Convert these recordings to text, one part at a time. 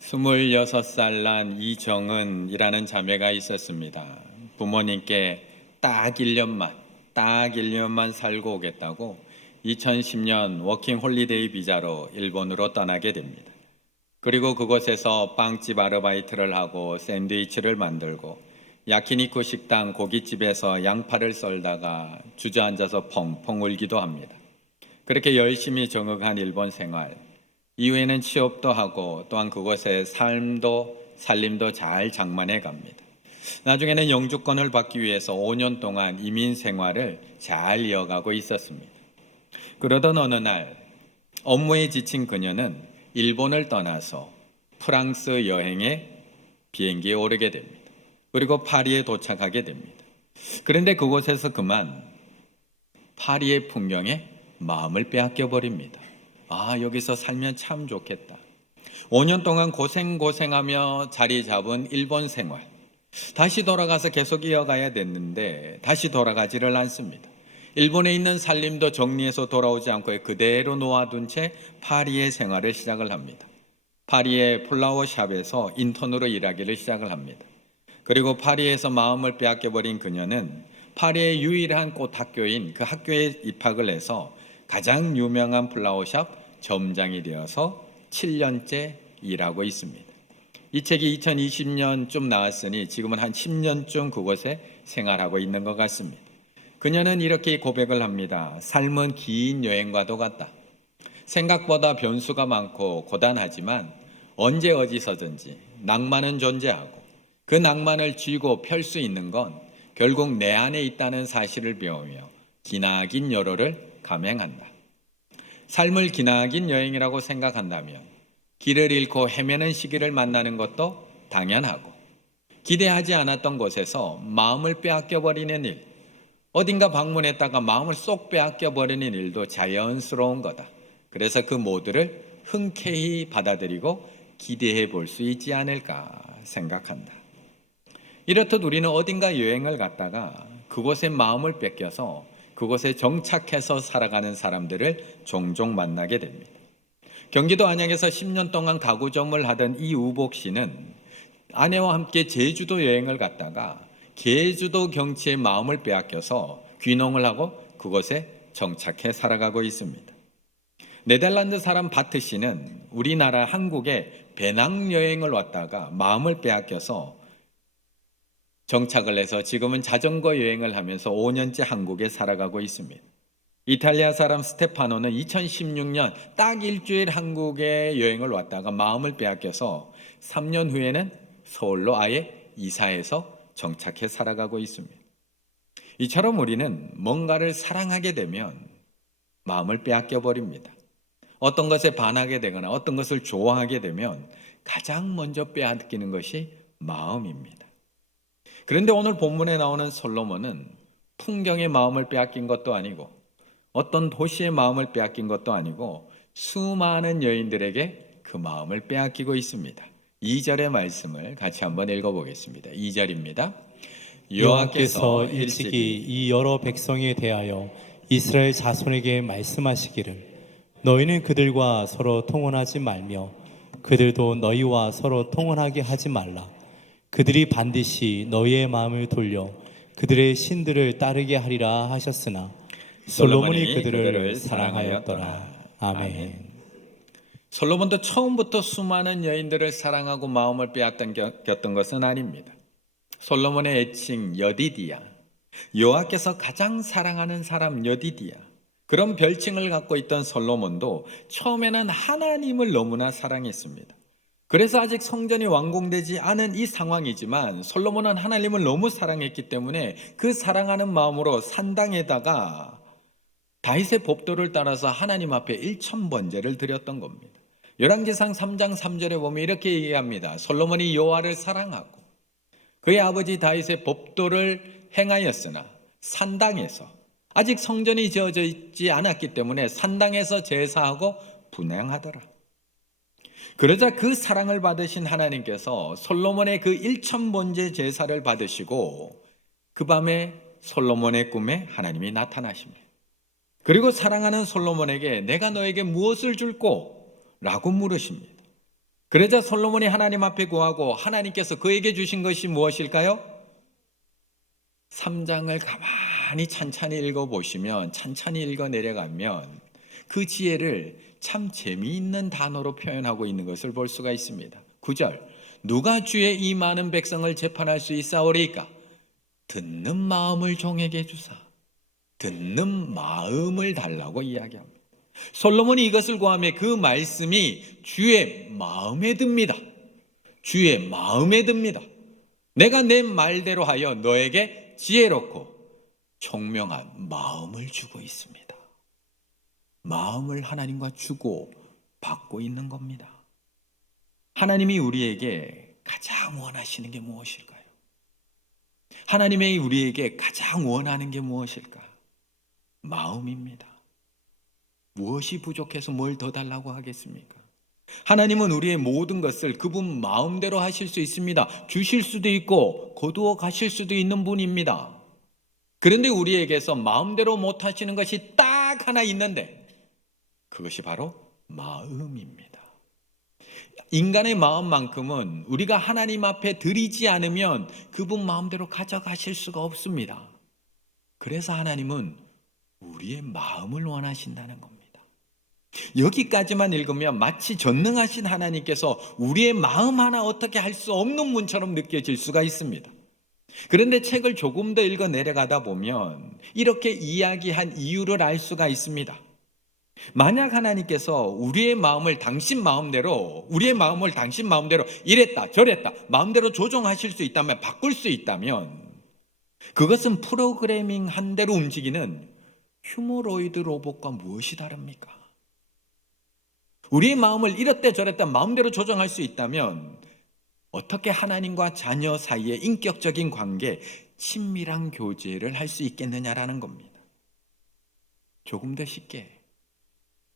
26살 난 이정은이라는 자매가 있었습니다. 부모님께 딱 1년만 살고 오겠다고 2010년 워킹 홀리데이 비자로 일본으로 떠나게 됩니다. 그리고 그곳에서 빵집 아르바이트를 하고 샌드위치를 만들고 야키니쿠 식당 고깃집에서 양파를 썰다가 주저앉아서 펑펑 울기도 합니다. 그렇게 열심히 적응한 일본 생활, 이후에는 취업도 하고 또한 그곳에 살림도 잘 장만해 갑니다. 나중에는 영주권을 받기 위해서 5년 동안 이민 생활을 잘 이어가고 있었습니다. 그러던 어느 날 업무에 지친 그녀는 일본을 떠나서 프랑스 여행에 비행기에 오르게 됩니다. 그리고 파리에 도착하게 됩니다. 그런데 그곳에서 그만 파리의 풍경에 마음을 빼앗겨 버립니다. 여기서 살면 참 좋겠다. 5년 동안 고생하며 자리 잡은 일본 생활. 다시 돌아가서 계속 이어가야 됐는데 다시 돌아가지를 않습니다. 일본에 있는 살림도 정리해서 돌아오지 않고 그대로 놓아둔 채 파리의 생활을 시작을 합니다. 파리의 플라워 샵에서 인턴으로 일하기를 시작을 합니다. 그리고 파리에서 마음을 빼앗겨버린 그녀는 파리의 유일한 꽃 학교인 그 학교에 입학을 해서 가장 유명한 플라워샵 점장이 되어서 7년째 일하고 있습니다. 이 책이 2020년쯤 나왔으니 지금은 한 10년쯤 그곳에 생활하고 있는 것 같습니다. 그녀는 이렇게 고백을 합니다. 삶은 긴 여행과도 같다. 생각보다 변수가 많고 고단하지만 언제 어디서든지 낭만은 존재하고 그 낭만을 쥐고 펼 수 있는 건 결국 내 안에 있다는 사실을 배우며 기나긴 여로를 감행한다. 삶을 기나긴 여행이라고 생각한다면 길을 잃고 헤매는 시기를 만나는 것도 당연하고 기대하지 않았던 곳에서 마음을 빼앗겨버리는 일, 어딘가 방문했다가 마음을 쏙 빼앗겨버리는 일도 자연스러운 거다. 그래서 그 모두를 흔쾌히 받아들이고 기대해 볼 수 있지 않을까 생각한다. 이렇듯 우리는 어딘가 여행을 갔다가 그곳에 마음을 뺏겨서 그곳에 정착해서 살아가는 사람들을 종종 만나게 됩니다. 경기도 안양에서 10년 동안 가구점을 하던 이우복 씨는 아내와 함께 제주도 여행을 갔다가 제주도 경치에 마음을 빼앗겨서 귀농을 하고 그곳에 정착해 살아가고 있습니다. 네덜란드 사람 바트 씨는 우리나라 한국에 배낭여행을 왔다가 마음을 빼앗겨서 정착을 해서 지금은 자전거 여행을 하면서 5년째 한국에 살아가고 있습니다. 이탈리아 사람 스테파노는 2016년 딱 일주일 한국에 여행을 왔다가 마음을 빼앗겨서 3년 후에는 서울로 아예 이사해서 정착해 살아가고 있습니다. 이처럼 우리는 뭔가를 사랑하게 되면 마음을 빼앗겨 버립니다. 어떤 것에 반하게 되거나 어떤 것을 좋아하게 되면 가장 먼저 빼앗기는 것이 마음입니다. 그런데 오늘 본문에 나오는 솔로몬은 풍경의 마음을 빼앗긴 것도 아니고 어떤 도시의 마음을 빼앗긴 것도 아니고 수많은 여인들에게 그 마음을 빼앗기고 있습니다. 2절의 말씀을 같이 한번 읽어보겠습니다. 2절입니다. 여호와께서 일찍이 이 여러 백성에 대하여 이스라엘 자손에게 말씀하시기를 너희는 그들과 서로 통혼하지 말며 그들도 너희와 서로 통혼하게 하지 말라. 그들이 반드시 너희의 마음을 돌려 그들의 신들을 따르게 하리라 하셨으나 솔로몬이 그들을 사랑하였더라. 아멘. 솔로몬도 처음부터 수많은 여인들을 사랑하고 마음을 빼앗겼던 것은 아닙니다. 솔로몬의 애칭 여디디야, 여호와께서 가장 사랑하는 사람 여디디야, 그런 별칭을 갖고 있던 솔로몬도 처음에는 하나님을 너무나 사랑했습니다. 그래서 아직 성전이 완공되지 않은 이 상황이지만 솔로몬은 하나님을 너무 사랑했기 때문에 그 사랑하는 마음으로 산당에다가 다윗의 법도를 따라서 하나님 앞에 1,000번제를 드렸던 겁니다. 열왕기상 3장 3절에 보면 이렇게 얘기합니다. 솔로몬이 여호와를 사랑하고 그의 아버지 다윗의 법도를 행하였으나 산당에서 아직 성전이 지어져 있지 않았기 때문에 산당에서 제사하고 분향하더라. 그러자 그 사랑을 받으신 하나님께서 솔로몬의 그 1,000번제 제사를 받으시고 그 밤에 솔로몬의 꿈에 하나님이 나타나십니다. 그리고 사랑하는 솔로몬에게 내가 너에게 무엇을 줄꼬? 라고 물으십니다. 그러자 솔로몬이 하나님 앞에 구하고 하나님께서 그에게 주신 것이 무엇일까요? 3장을 가만히 찬찬히 읽어보시면, 찬찬히 읽어 내려가면 그 지혜를 참 재미있는 단어로 표현하고 있는 것을 볼 수가 있습니다. 9절, 누가 주의 이 많은 백성을 재판할 수 있사오리까? 듣는 마음을 종에게 주사. 듣는 마음을 달라고 이야기합니다. 솔로몬이 이것을 구하며 그 말씀이 주의 마음에 듭니다. 주의 마음에 듭니다. 내가 내 말대로 하여 너에게 지혜롭고 총명한 마음을 주고 있습니다. 마음을 하나님과 주고 받고 있는 겁니다. 하나님이 우리에게 가장 원하시는 게 무엇일까요? 하나님이 우리에게 가장 원하는 게 무엇일까? 마음입니다. 무엇이 부족해서 뭘 더 달라고 하겠습니까? 하나님은 우리의 모든 것을 그분 마음대로 하실 수 있습니다. 주실 수도 있고 거두어 가실 수도 있는 분입니다. 그런데 우리에게서 마음대로 못 하시는 것이 딱 하나 있는데 그것이 바로 마음입니다. 인간의 마음만큼은 우리가 하나님 앞에 드리지 않으면 그분 마음대로 가져가실 수가 없습니다. 그래서 하나님은 우리의 마음을 원하신다는 겁니다. 여기까지만 읽으면 마치 전능하신 하나님께서 우리의 마음 하나 어떻게 할 수 없는 분처럼 느껴질 수가 있습니다. 그런데 책을 조금 더 읽어 내려가다 보면 이렇게 이야기한 이유를 알 수가 있습니다. 만약 하나님께서 우리의 마음을 당신 마음대로 이랬다 저랬다 마음대로 조정하실 수 있다면, 바꿀 수 있다면, 그것은 프로그래밍 한 대로 움직이는 휴머로이드 로봇과 무엇이 다릅니까? 우리의 마음을 이렇다 저랬다 마음대로 조정할 수 있다면 어떻게 하나님과 자녀 사이의 인격적인 관계, 친밀한 교제를 할 수 있겠느냐라는 겁니다. 조금 더 쉽게,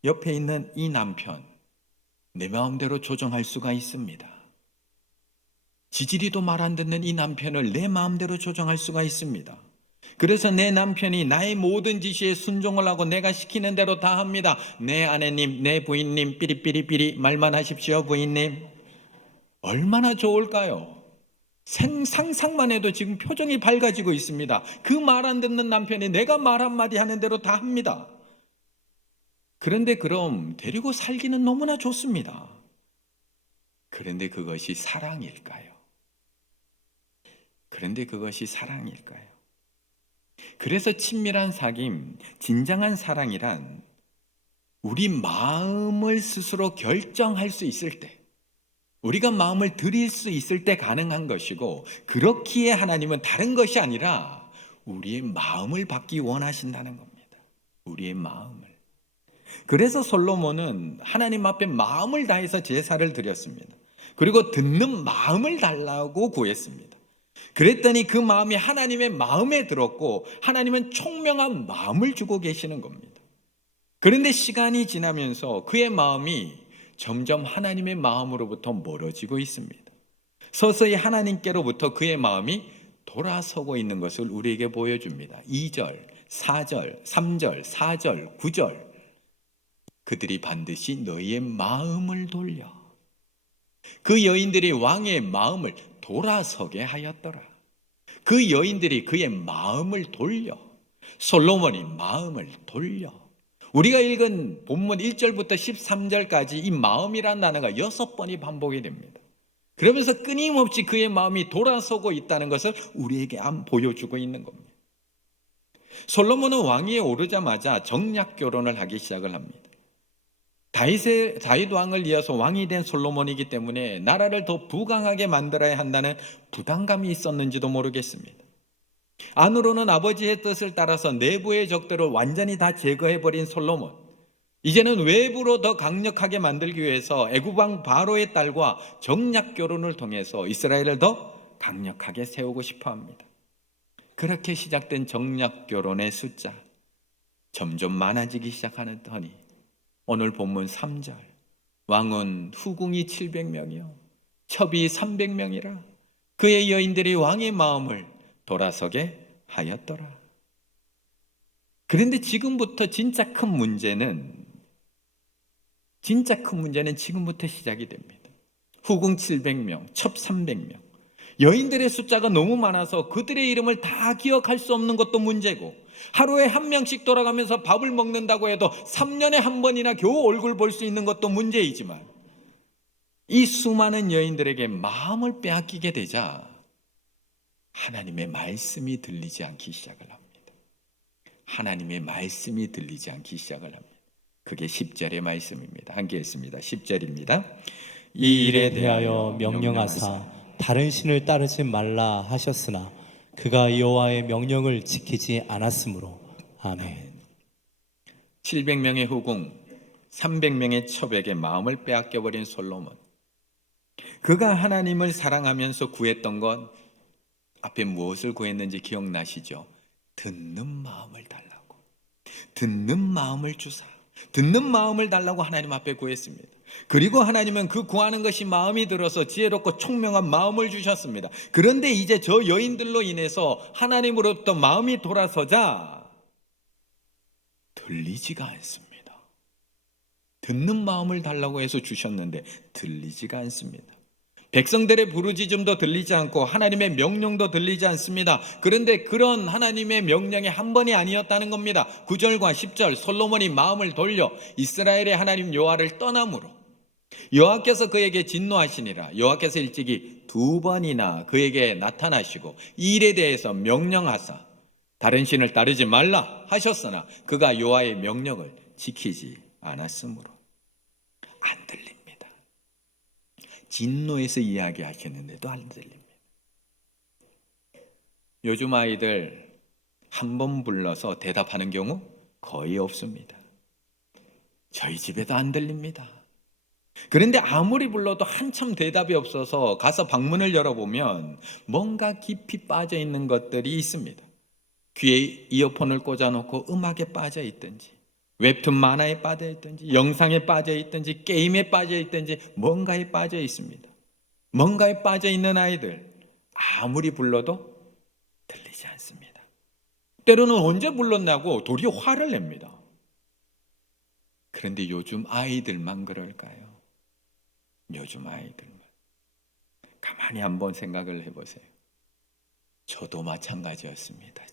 옆에 있는 이 남편, 내 마음대로 조정할 수가 있습니다. 지지리도 말 안 듣는 이 남편을 내 마음대로 조정할 수가 있습니다. 그래서 내 남편이 나의 모든 지시에 순종을 하고 내가 시키는 대로 다 합니다. 내 아내님, 내 부인님, 삐리삐리삐리 말만 하십시오 부인님. 얼마나 좋을까요? 상상만 해도 지금 표정이 밝아지고 있습니다. 그 말 안 듣는 남편이 내가 말 한마디 하는 대로 다 합니다. 그런데 그럼 데리고 살기는 너무나 좋습니다. 그런데 그것이 사랑일까요? 그래서 친밀한 사귐, 진정한 사랑이란 우리 마음을 스스로 결정할 수 있을 때, 우리가 마음을 드릴 수 있을 때 가능한 것이고, 그렇기에 하나님은 다른 것이 아니라 우리의 마음을 받기 원하신다는 겁니다. 우리의 마음을. 그래서 솔로몬은 하나님 앞에 마음을 다해서 제사를 드렸습니다. 그리고 듣는 마음을 달라고 구했습니다. 그랬더니 그 마음이 하나님의 마음에 들었고 하나님은 총명한 마음을 주고 계시는 겁니다. 그런데 시간이 지나면서 그의 마음이 점점 하나님의 마음으로부터 멀어지고 있습니다. 서서히 하나님께로부터 그의 마음이 돌아서고 있는 것을 우리에게 보여줍니다. 2절, 4절, 3절, 4절, 9절. 그들이 반드시 너희의 마음을 돌려. 그 여인들이 왕의 마음을 돌아서게 하였더라. 그 여인들이 그의 마음을 돌려. 솔로몬이 마음을 돌려. 우리가 읽은 본문 1절부터 13절까지 이 마음이라는 단어가 6번이 반복이 됩니다. 그러면서 끊임없이 그의 마음이 돌아서고 있다는 것을 우리에게 보여주고 있는 겁니다. 솔로몬은 왕위에 오르자마자 정략 결혼을 하기 시작을 합니다. 다윗 왕을 이어서 왕이 된 솔로몬이기 때문에 나라를 더 부강하게 만들어야 한다는 부담감이 있었는지도 모르겠습니다. 안으로는 아버지의 뜻을 따라서 내부의 적들을 완전히 다 제거해버린 솔로몬. 이제는 외부로 더 강력하게 만들기 위해서 애굽 왕 바로의 딸과 정략 결혼을 통해서 이스라엘을 더 강력하게 세우고 싶어 합니다. 그렇게 시작된 정략 결혼의 숫자 점점 많아지기 시작하더니 오늘 본문 3절, 왕은 후궁이 700명이요 첩이 300명이라 그의 여인들이 왕의 마음을 돌아서게 하였더라. 그런데 지금부터 진짜 큰 문제는 지금부터 시작이 됩니다. 후궁 700명, 첩 300명. 여인들의 숫자가 너무 많아서 그들의 이름을 다 기억할 수 없는 것도 문제고, 하루에 한 명씩 돌아가면서 밥을 먹는다고 해도 3년에 한 번이나 겨우 얼굴 볼 수 있는 것도 문제이지만, 이 수많은 여인들에게 마음을 빼앗기게 되자 하나님의 말씀이 들리지 않기 시작을 합니다. 하나님의 말씀이 들리지 않기 시작을 합니다. 그게 10절의 말씀입니다. 함께 읽습니다. 10절입니다. 이 일에 대하여 명령하사 다른 신을 따르지 말라 하셨으나 그가 여호와의 명령을 지키지 않았으므로. 아멘. 700명의 후궁, 300명의 첩에게 마음을 빼앗겨버린 솔로몬. 그가 하나님을 사랑하면서 구했던 것, 앞에 무엇을 구했는지 기억나시죠? 듣는 마음을 달라고. 듣는 마음을 주사. 듣는 마음을 달라고 하나님 앞에 구했습니다. 그리고 하나님은 그 구하는 것이 마음이 들어서 지혜롭고 총명한 마음을 주셨습니다. 그런데 이제 저 여인들로 인해서 하나님으로부터 마음이 돌아서자 들리지가 않습니다. 듣는 마음을 달라고 해서 주셨는데 들리지가 않습니다. 백성들의 부르짖음도 들리지 않고 하나님의 명령도 들리지 않습니다. 그런데 그런 하나님의 명령이 한 번이 아니었다는 겁니다. 9절과 10절, 솔로몬이 마음을 돌려 이스라엘의 하나님 여호와를 떠남으로 여호와께서 그에게 진노하시니라. 여호와께서 일찍이 2번이나 그에게 나타나시고 이 일에 대해서 명령하사 다른 신을 따르지 말라 하셨으나 그가 여호와의 명령을 지키지 않았으므로 안 들립니다. 진노에서 이야기하시는데도 안 들립니다. 요즘 아이들 한 번 불러서 대답하는 경우 거의 없습니다. 저희 집에도 안 들립니다. 그런데 아무리 불러도 한참 대답이 없어서 가서 방문을 열어보면 뭔가 깊이 빠져 있는 것들이 있습니다. 귀에 이어폰을 꽂아놓고 음악에 빠져 있든지, 웹툰 만화에 빠져 있든지, 영상에 빠져 있든지, 게임에 빠져 있든지 뭔가에 빠져 있습니다. 뭔가에 빠져 있는 아이들 아무리 불러도 들리지 않습니다. 때로는 언제 불렀냐고 도리어 화를 냅니다. 그런데 요즘 아이들만 그럴까요? 요즘 아이들만. 가만히 한번 생각을 해보세요. 저도 마찬가지였습니다.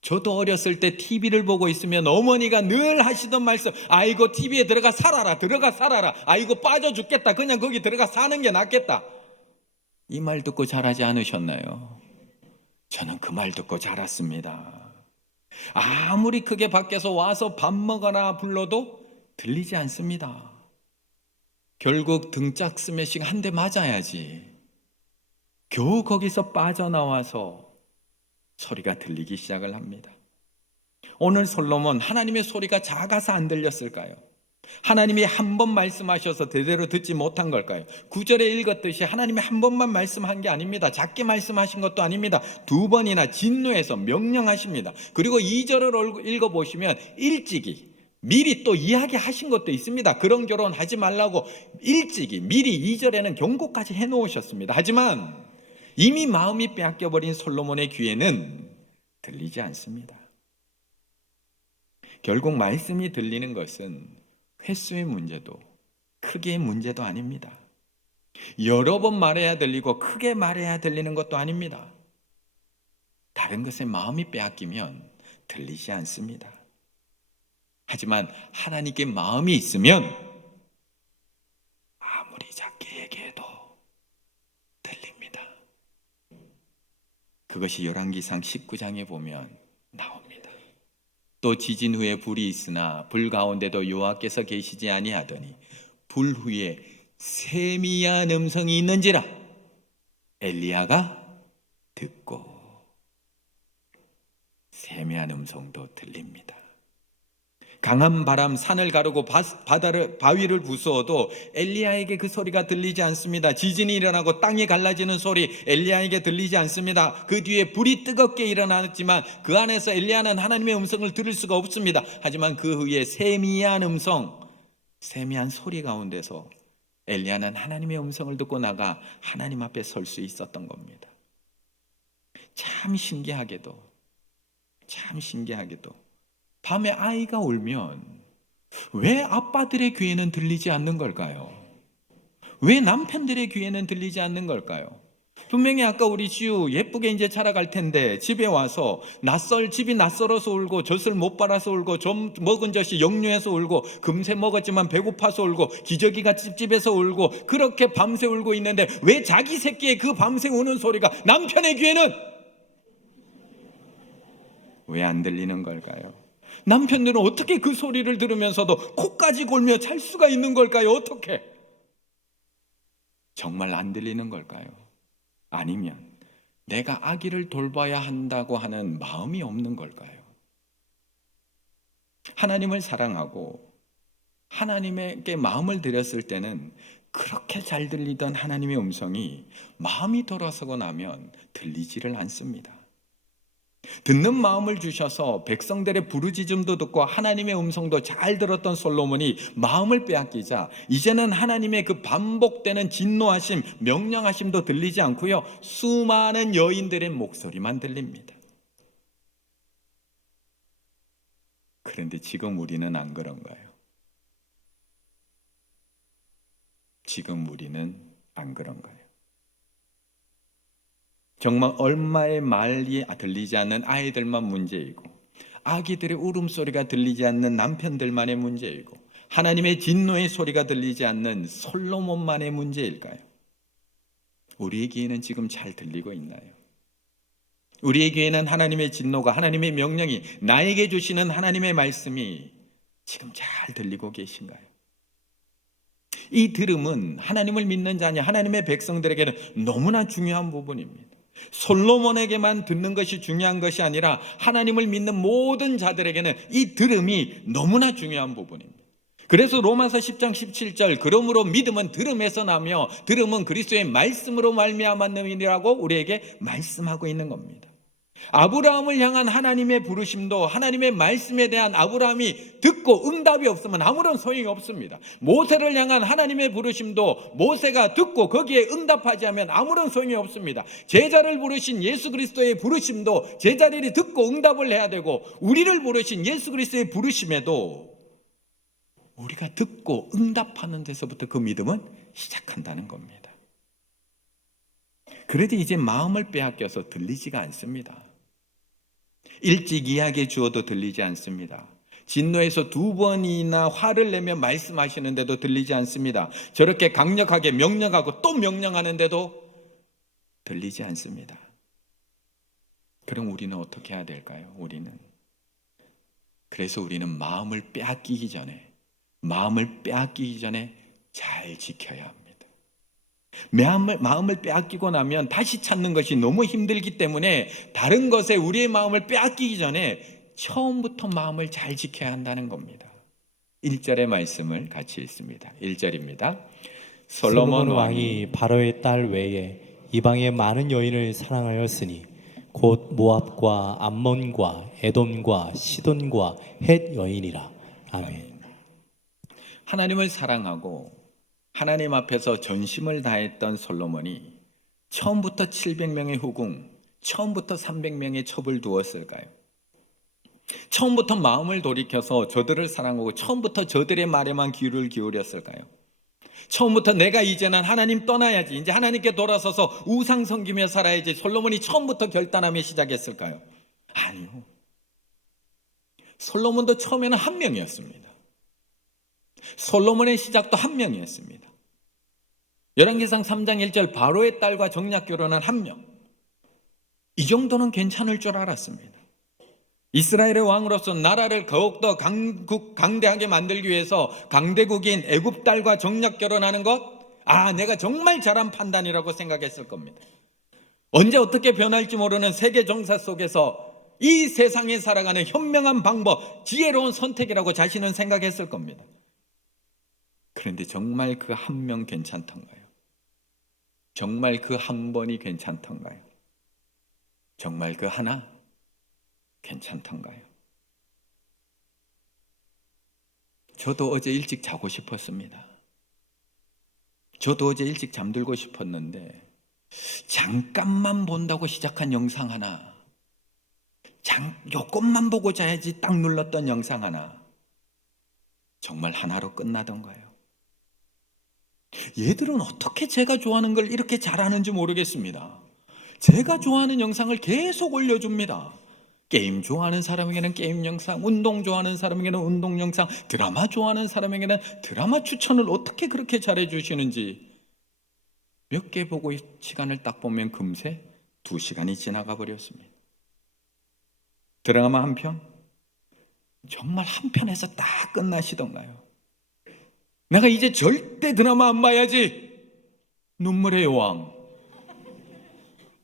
저도 어렸을 때 TV를 보고 있으면 어머니가 늘 하시던 말씀, 아이고 TV에 들어가 살아라, 들어가 살아라, 아이고 빠져 죽겠다, 그냥 거기 들어가 사는 게 낫겠다. 이 말 듣고 자라지 않으셨나요? 저는 그 말 듣고 자랐습니다. 아무리 크게 밖에서 와서 밥 먹어라 불러도 들리지 않습니다. 결국 등짝 스매싱 한 대 맞아야지 겨우 거기서 빠져나와서 소리가 들리기 시작을 합니다. 오늘 솔로몬 하나님의 소리가 작아서 안 들렸을까요? 하나님이 한 번 말씀하셔서 제대로 듣지 못한 걸까요? 9절에 읽었듯이 하나님이 한 번만 말씀한 게 아닙니다. 작게 말씀하신 것도 아닙니다. 2번이나 진노해서 명령하십니다. 그리고 2절을 읽어보시면 일찍이 미리 또 이야기하신 것도 있습니다. 그런 결혼 하지 말라고 일찍이 미리 2절에는 경고까지 해놓으셨습니다. 하지만 이미 마음이 빼앗겨버린 솔로몬의 귀에는 들리지 않습니다. 결국 말씀이 들리는 것은 횟수의 문제도 크기의 문제도 아닙니다. 여러 번 말해야 들리고 크게 말해야 들리는 것도 아닙니다. 다른 것에 마음이 빼앗기면 들리지 않습니다. 하지만 하나님께 마음이 있으면 아무리 작게 얘기해도 들립니다. 그것이 열왕기상 19장에 보면 나옵니다. 또 지진 후에 불이 있으나 불 가운데도 여호와께서 계시지 아니하더니 불 후에 세미한 음성이 있는지라 엘리야가 듣고 세미한 음성도 들립니다. 강한 바람 산을 가르고 바위를 부수어도 엘리야에게 그 소리가 들리지 않습니다. 지진이 일어나고 땅이 갈라지는 소리 엘리야에게 들리지 않습니다. 그 뒤에 불이 뜨겁게 일어났지만 그 안에서 엘리야는 하나님의 음성을 들을 수가 없습니다. 하지만 그 후에 세미한 음성, 세미한 소리 가운데서 엘리야는 하나님의 음성을 듣고 나가 하나님 앞에 설 수 있었던 겁니다. 참 신기하게도 밤에 아이가 울면 왜 아빠들의 귀에는 들리지 않는 걸까요? 왜 남편들의 귀에는 들리지 않는 걸까요? 분명히 아까 우리 지우 예쁘게 이제 자라갈 텐데 집에 와서 집이 낯설어서 울고 젖을 못 빨아서 울고 좀 먹은 젖이 역류해서 울고 금세 먹었지만 배고파서 울고 기저귀가 찝찝해서 울고 그렇게 밤새 울고 있는데 왜 자기 새끼의 그 밤새 우는 소리가 남편의 귀에는 왜 안 들리는 걸까요? 남편들은 어떻게 그 소리를 들으면서도 코까지 골며 잘 수가 있는 걸까요? 어떻게? 정말 안 들리는 걸까요? 아니면 내가 아기를 돌봐야 한다고 하는 마음이 없는 걸까요? 하나님을 사랑하고 하나님에게 마음을 들였을 때는 그렇게 잘 들리던 하나님의 음성이 마음이 돌아서고 나면 들리지를 않습니다. 듣는 마음을 주셔서 백성들의 부르짖음도 듣고 하나님의 음성도 잘 들었던 솔로몬이 마음을 빼앗기자 이제는 하나님의 그 반복되는 진노하심, 명령하심도 들리지 않고요, 수많은 여인들의 목소리만 들립니다. 그런데 지금 우리는 안 그런가요? 지금 우리는 안 그런가요? 정말 얼마의 말이 들리지 않는 아이들만 문제이고 아기들의 울음소리가 들리지 않는 남편들만의 문제이고 하나님의 진노의 소리가 들리지 않는 솔로몬만의 문제일까요? 우리의 귀에는 지금 잘 들리고 있나요? 우리의 귀에는 하나님의 진노가, 하나님의 명령이, 나에게 주시는 하나님의 말씀이 지금 잘 들리고 계신가요? 이 들음은 하나님을 믿는 자녀, 하나님의 백성들에게는 너무나 중요한 부분입니다. 솔로몬에게만 듣는 것이 중요한 것이 아니라 하나님을 믿는 모든 자들에게는 이 들음이 너무나 중요한 부분입니다. 그래서 로마서 10장 17절 그러므로 믿음은 들음에서 나며 들음은 그리스도의 말씀으로 말미암았느니라고 우리에게 말씀하고 있는 겁니다. 아브라함을 향한 하나님의 부르심도 하나님의 말씀에 대한 아브라함이 듣고 응답이 없으면 아무런 소용이 없습니다. 모세를 향한 하나님의 부르심도 모세가 듣고 거기에 응답하지 않으면 아무런 소용이 없습니다. 제자를 부르신 예수 그리스도의 부르심도 제자들이 듣고 응답을 해야 되고 우리를 부르신 예수 그리스도의 부르심에도 우리가 듣고 응답하는 데서부터 그 믿음은 시작한다는 겁니다. 그래도 이제 마음을 빼앗겨서 들리지가 않습니다. 일찍 이야기해 주어도 들리지 않습니다. 진노에서 2번이나 화를 내며 말씀하시는데도 들리지 않습니다. 저렇게 강력하게 명령하고 또 명령하는데도 들리지 않습니다. 그럼 우리는 어떻게 해야 될까요? 그래서 우리는 마음을 빼앗기기 전에 잘 지켜야 합니다. 마음을 빼앗기고 나면 다시 찾는 것이 너무 힘들기 때문에 다른 것에 우리의 마음을 빼앗기기 전에 처음부터 마음을 잘 지켜야 한다는 겁니다. 1절의 말씀을 같이 읽습니다. 1절입니다. 솔로몬 왕이 바로의 딸 외에 이방의 많은 여인을 사랑하였으니 곧 모압과 암몬과 에돔과 시돈과 헷 여인이라. 아멘. 하나님을 사랑하고 하나님 앞에서 전심을 다했던 솔로몬이 처음부터 700명의 후궁, 처음부터 300명의 첩을 두었을까요? 처음부터 마음을 돌이켜서 저들을 사랑하고 처음부터 저들의 말에만 귀를 기울였을까요? 처음부터 내가 이제는 하나님 떠나야지, 이제 하나님께 돌아서서 우상 섬기며 살아야지, 솔로몬이 처음부터 결단하며 시작했을까요? 아니요. 솔로몬도 처음에는 한 명이었습니다. 솔로몬의 시작도 한 명이었습니다. 열왕기상 3장 1절 바로의 딸과 정략 결혼한 한 명. 이 정도는 괜찮을 줄 알았습니다. 이스라엘의 왕으로서 나라를 더욱더 강대하게 만들기 위해서 강대국인 애굽 딸과 정략 결혼하는 것, 내가 정말 잘한 판단이라고 생각했을 겁니다. 언제 어떻게 변할지 모르는 세계 정사 속에서 이 세상에 살아가는 현명한 방법, 지혜로운 선택이라고 자신은 생각했을 겁니다. 그런데 정말 그 한 명 괜찮던가요? 정말 그 한 번이 괜찮던가요? 정말 그 하나 괜찮던가요? 저도 어제 일찍 자고 싶었습니다. 저도 어제 일찍 잠들고 싶었는데 잠깐만 본다고 시작한 영상 하나, 요것만 보고 자야지 딱 눌렀던 영상 하나, 정말 하나로 끝나던가요? 얘들은 어떻게 제가 좋아하는 걸 이렇게 잘하는지 모르겠습니다. 제가 좋아하는 영상을 계속 올려줍니다. 게임 좋아하는 사람에게는 게임 영상, 운동 좋아하는 사람에게는 운동 영상, 드라마 좋아하는 사람에게는 드라마 추천을 어떻게 그렇게 잘해주시는지 몇 개 보고 시간을 딱 보면 금세 2시간이 지나가 버렸습니다. 드라마 한 편? 정말 한 편에서 딱 끝나시던가요? 내가 이제 절대 드라마 안 봐야지. 눈물의 여왕.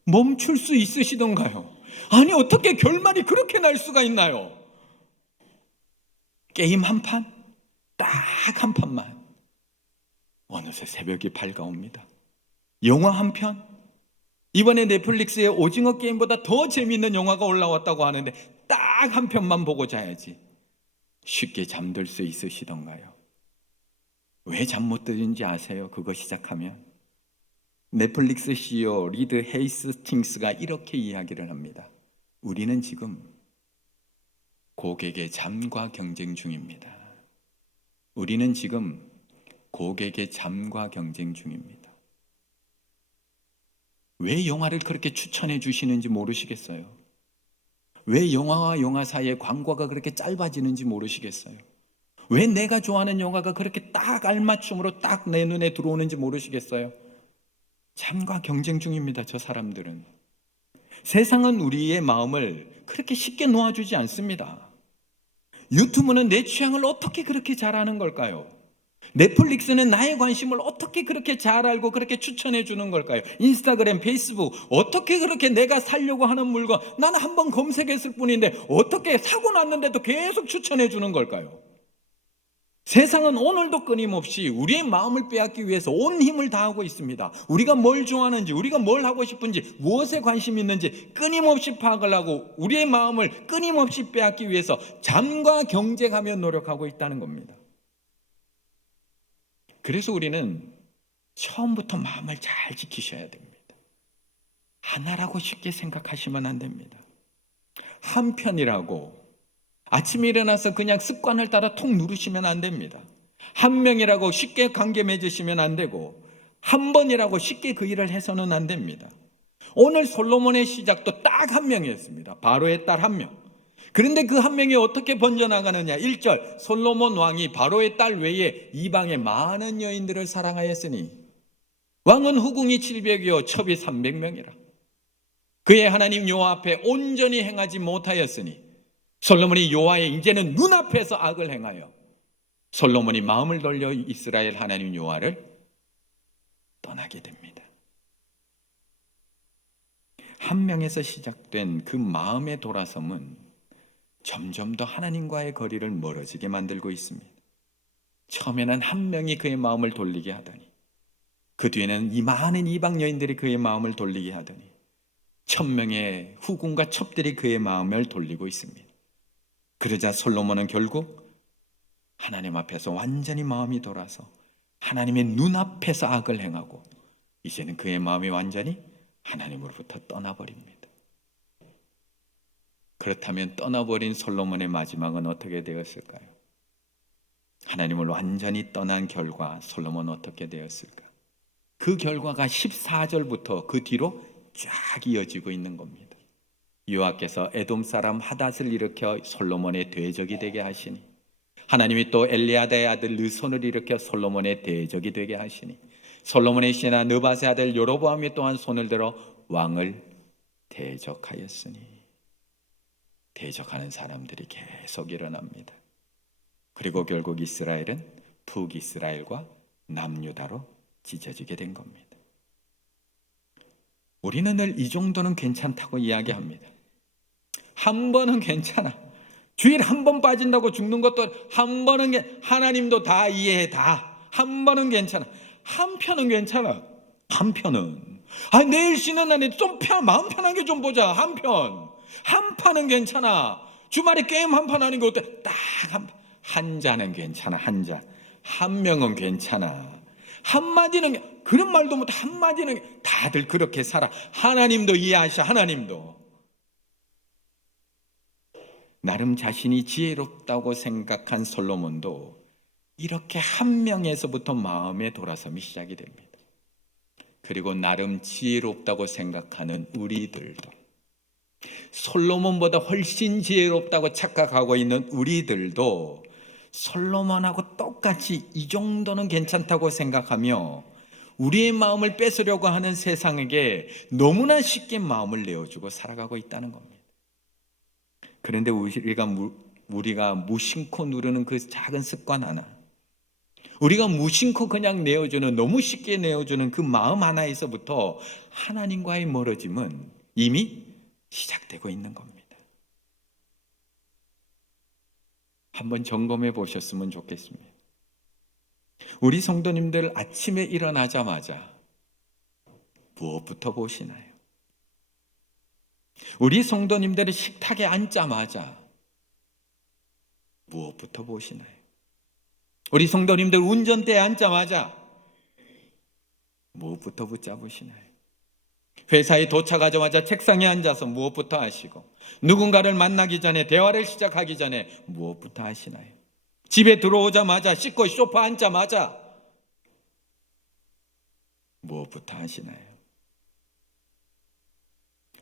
멈출 수 있으시던가요? 아니 어떻게 결말이 그렇게 날 수가 있나요? 게임 한 판? 딱 한 판만. 어느새 새벽이 밝아옵니다. 영화 한 편? 이번에 넷플릭스에 오징어 게임보다 더 재미있는 영화가 올라왔다고 하는데 딱 한 편만 보고 자야지. 쉽게 잠들 수 있으시던가요? 왜 잠 못 드는지 아세요? 그거 시작하면 넷플릭스 CEO 리드 헤이스팅스가 이렇게 이야기를 합니다. 우리는 지금 고객의 잠과 경쟁 중입니다. 우리는 지금 고객의 잠과 경쟁 중입니다. 왜 영화를 그렇게 추천해 주시는지 모르시겠어요? 왜 영화와 영화 사이에 광고가 그렇게 짧아지는지 모르시겠어요? 왜 내가 좋아하는 영화가 그렇게 딱 알맞춤으로 딱 내 눈에 들어오는지 모르시겠어요? 잠과 경쟁 중입니다. 저 사람들은. 세상은 우리의 마음을 그렇게 쉽게 놓아주지 않습니다. 유튜브는 내 취향을 어떻게 그렇게 잘 아는 걸까요? 넷플릭스는 나의 관심을 어떻게 그렇게 잘 알고 그렇게 추천해 주는 걸까요? 인스타그램, 페이스북 어떻게 그렇게 내가 살려고 하는 물건 나는 한번 검색했을 뿐인데 어떻게 사고 났는데도 계속 추천해 주는 걸까요? 세상은 오늘도 끊임없이 우리의 마음을 빼앗기 위해서 온 힘을 다하고 있습니다. 우리가 뭘 좋아하는지, 우리가 뭘 하고 싶은지, 무엇에 관심이 있는지 끊임없이 파악을 하고 우리의 마음을 끊임없이 빼앗기 위해서 잠과 경쟁하며 노력하고 있다는 겁니다. 그래서 우리는 처음부터 마음을 잘 지키셔야 됩니다. 하나라고 쉽게 생각하시면 안 됩니다. 한 편이라고 아침에 일어나서 그냥 습관을 따라 톡 누르시면 안 됩니다. 한 명이라고 쉽게 관계 맺으시면 안 되고 한 번이라고 쉽게 그 일을 해서는 안 됩니다. 오늘 솔로몬의 시작도 딱 한 명이었습니다. 바로의 딸 한 명. 그런데 그 한 명이 어떻게 번져나가느냐. 1절 솔로몬 왕이 바로의 딸 외에 이방의 많은 여인들을 사랑하였으니 왕은 후궁이 700이요 첩이 300명이라. 그의 하나님 여호와 앞에 온전히 행하지 못하였으니 솔로몬이 여호와의 이제는 눈앞에서 악을 행하여 솔로몬이 마음을 돌려 이스라엘 하나님 여호와를 떠나게 됩니다. 한 명에서 시작된 그 마음의 돌아섬은 점점 더 하나님과의 거리를 멀어지게 만들고 있습니다. 처음에는 한 명이 그의 마음을 돌리게 하더니 그 뒤에는 이 많은 이방 여인들이 그의 마음을 돌리게 하더니 1000명의 후궁과 첩들이 그의 마음을 돌리고 있습니다. 그러자 솔로몬은 결국 하나님 앞에서 완전히 마음이 돌아서 하나님의 눈앞에서 악을 행하고 이제는 그의 마음이 완전히 하나님으로부터 떠나버립니다. 그렇다면 떠나버린 솔로몬의 마지막은 어떻게 되었을까요? 하나님을 완전히 떠난 결과 솔로몬은 어떻게 되었을까? 그 결과가 14절부터 그 뒤로 쫙 이어지고 있는 겁니다. 여호와께서 에돔 사람 하닷을 일으켜 솔로몬의 대적이 되게 하시니 하나님이 또 엘리아다의 아들 르손을 일으켜 솔로몬의 대적이 되게 하시니 솔로몬의 신하 느밧의 아들 여로보암이 또한 손을 들어 왕을 대적하였으니 대적하는 사람들이 계속 일어납니다. 그리고 결국 이스라엘은 북이스라엘과 남유다로 찢어지게 된 겁니다. 우리는 늘 이 정도는 괜찮다고 이야기합니다. 한 번은 괜찮아. 주일 한 번 빠진다고 죽는 것도 한 번은 하나님도 다 이해해. 다 한 번은 괜찮아. 한 편은 괜찮아. 한 편은 내일 쉬는 날에 좀 마음 편하게 좀 보자. 한 판은 괜찮아. 주말에 게임 한 판 하는 게 어때? 딱 한 잔은 괜찮아. 한 명은 괜찮아. 한마디는 그런 말도 못해. 한마디는 다들 그렇게 살아. 하나님도 이해하셔. 하나님도 나름 자신이 지혜롭다고 생각한 솔로몬도 이렇게 한 명에서부터 마음의 돌아섬이 시작이 됩니다. 그리고 나름 지혜롭다고 생각하는 우리들도, 솔로몬보다 훨씬 지혜롭다고 착각하고 있는 우리들도 솔로몬하고 똑같이 이 정도는 괜찮다고 생각하며 우리의 마음을 뺏으려고 하는 세상에게 너무나 쉽게 마음을 내어주고 살아가고 있다는 겁니다. 그런데 우리가 무심코 누르는 그 작은 습관 하나, 우리가 무심코 그냥 내어주는, 너무 쉽게 내어주는 그 마음 하나에서부터 하나님과의 멀어짐은 이미 시작되고 있는 겁니다. 한번 점검해 보셨으면 좋겠습니다. 우리 성도님들 아침에 일어나자마자 무엇부터 보시나요? 우리 성도님들이 식탁에 앉자마자 무엇부터 보시나요? 우리 성도님들 운전대에 앉자마자 무엇부터 붙잡으시나요? 회사에 도착하자마자 책상에 앉아서 무엇부터 하시고, 누군가를 만나기 전에, 대화를 시작하기 전에 무엇부터 하시나요? 집에 들어오자마자, 씻고 소파 앉자마자 무엇부터 하시나요?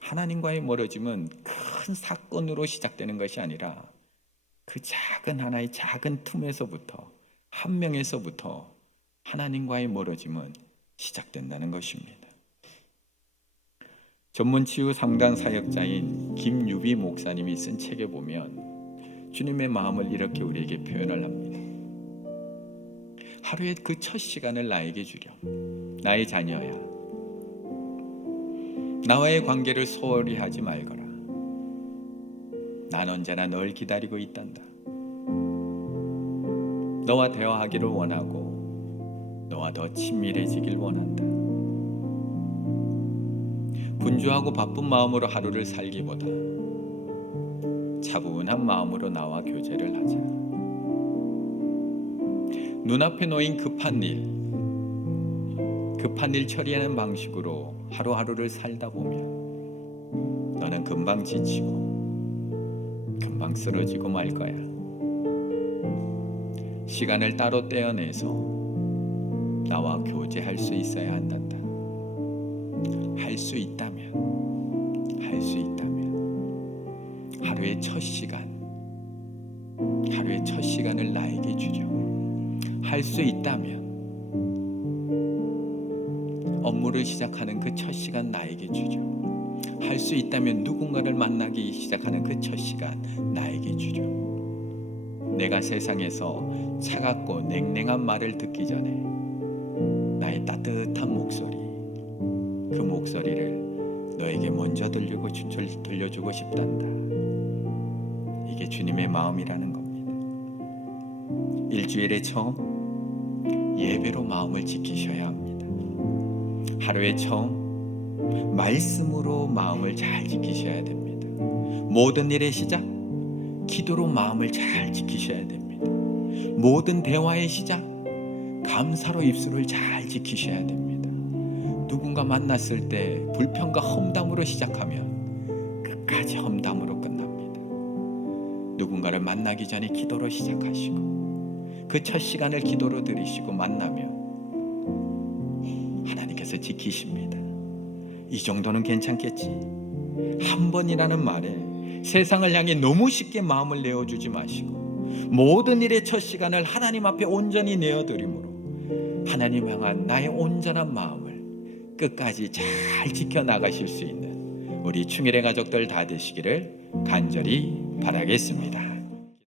하나님과의 멀어짐은 큰 사건으로 시작되는 것이 아니라 그 작은 하나의 작은 틈에서부터, 한 명에서부터 하나님과의 멀어짐은 시작된다는 것입니다. 전문 치유 상담 사역자인 김유비 목사님이 쓴 책에 보면 주님의 마음을 이렇게 우리에게 표현을 합니다. 하루의 그 첫 시간을 나에게 주렴. 나의 자녀야, 나와의 관계를 소홀히 하지 말거라. 난 언제나 널 기다리고 있단다. 너와 대화하기를 원하고 너와 더 친밀해지길 원한다. 분주하고 바쁜 마음으로 하루를 살기보다 차분한 마음으로 나와 교제를 하자. 눈앞에 놓인 급한 일 처리하는 방식으로 하루하루를 살다 보면 너는 금방 지치고 금방 쓰러지고 말 거야. 시간을 따로 떼어내서 나와 교제할 수 있어야 한단다. 할 수 있다면 하루의 첫 시간을 나에게 주려. 할 수 있다면 업무를 시작하는 그 첫 시간 나에게 주죠. 할 수 있다면 누군가를 만나기 시작하는 그 첫 시간 나에게 주죠. 내가 세상에서 차갑고 냉랭한 말을 듣기 전에 나의 따뜻한 목소리, 그 목소리를 너에게 먼저 들려주고 싶단다. 이게 주님의 마음이라는 겁니다. 일주일에 처음 예배로 마음을 지키셔야 합니다. 하루에 처음 말씀으로 마음을 잘 지키셔야 됩니다. 모든 일의 시작 기도로 마음을 잘 지키셔야 됩니다. 모든 대화의 시작 감사로 입술을 잘 지키셔야 됩니다. 누군가 만났을 때 불평과 험담으로 시작하면 끝까지 험담으로 끝납니다. 누군가를 만나기 전에 기도로 시작하시고 그 첫 시간을 기도로 드리시고 만나면 하나님께서 지키십니다. 이 정도는 괜찮겠지. 한 번이라는 말에 세상을 향해 너무 쉽게 마음을 내어주지 마시고 모든 일의 첫 시간을 하나님 앞에 온전히 내어드림으로 하나님 향한 나의 온전한 마음을 끝까지 잘 지켜나가실 수 있는 우리 충일의 가족들 다 되시기를 간절히 바라겠습니다.